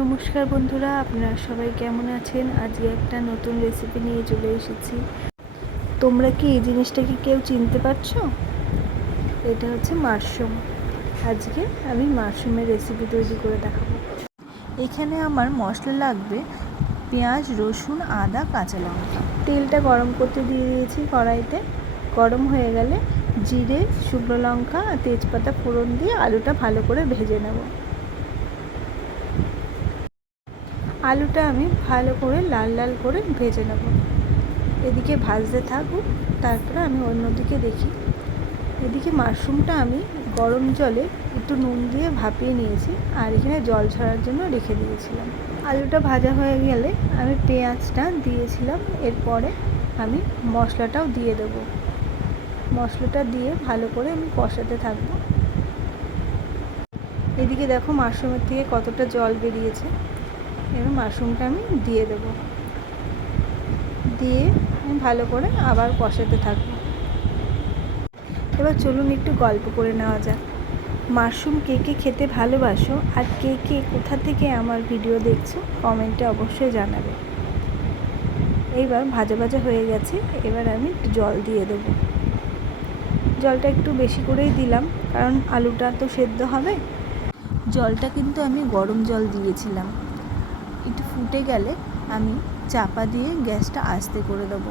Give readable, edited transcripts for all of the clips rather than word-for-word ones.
নমস্কার বন্ধুরা, আপনারা সবাই কেমন আছেন? আজকে একটা নতুন রেসিপি নিয়ে চলে এসেছি। তোমরা কি এই জিনিসটাকে কেউ চিনতে পারছো? এটা হচ্ছে মাশরুম। আজকে আমি মাশরুমের রেসিপি তৈরি করে দেখাবো। এখানে আমার মশলা লাগবে পেঁয়াজ, রসুন, আদা, কাঁচা লঙ্কা। তেলটা গরম করতে দিয়ে দিয়েছি কড়াইতে। গরম হয়ে গেলে জিরে, শুকনো লঙ্কা আর তেজপাতা ফোড়ন দিয়ে আলুটা ভালো করে ভেজে নেব। আলুটা আমি ভালো করে লাল লাল করে ভেজে নেব। এদিকে ভাজতে থাকুক, তারপরে আমি অন্যদিকে দেখি। এদিকে মাশরুমটা আমি গরম জলে একটু নুন দিয়ে ভাপিয়ে নিয়েছি, আর এখানে জল ছড়ার জন্য রেখে দিয়েছিলাম। আলুটা ভাজা হয়ে গেলে আমি পেঁয়াজটা দিয়েছিলাম, এরপরে আমি মশলাটাও দিয়ে দেবো। মশলাটা দিয়ে ভালো করে আমি কষাতে থাকবো। এদিকে দেখো মাশরুমের থেকে কতটা জল বেরিয়েছে। এবার মাশরুমটা আমি দিয়ে দেবো। দিয়ে আমি ভালো করে আবার কষাতে থাকবো। এবার চলুন একটু গল্প করে নেওয়া যাক। মাশরুম কে কে খেতে ভালোবাসো, আর কে কে কোথা থেকে আমার ভিডিও দেখছো কমেন্টে অবশ্যই জানাবে। এইবার ভাজা ভাজা হয়ে গেছে, এবার আমি একটু জল দিয়ে দেবো। জলটা একটু বেশি করেই দিলাম, কারণ আলুটা তো সেদ্ধ হবে। জলটা কিন্তু আমি গরম জল দিয়েছিলাম। একটু ফুটে গেলে আমি চাপা দিয়ে গ্যাসটা আস্তে করে দেবো,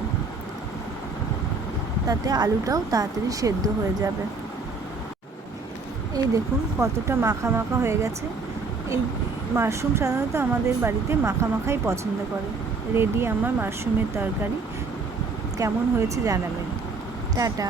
তাতে আলুটাও তাড়াতাড়ি সেদ্ধ হয়ে যাবে। এই দেখুন কতটা মাখা মাখা হয়ে গেছে। এই মাশরুম সাধারণত আমাদের বাড়িতে মাখা মাখাই পছন্দ করে। রেডি আমার মাশরুমের তরকারি। কেমন হয়েছে জানাবেন। টাটা।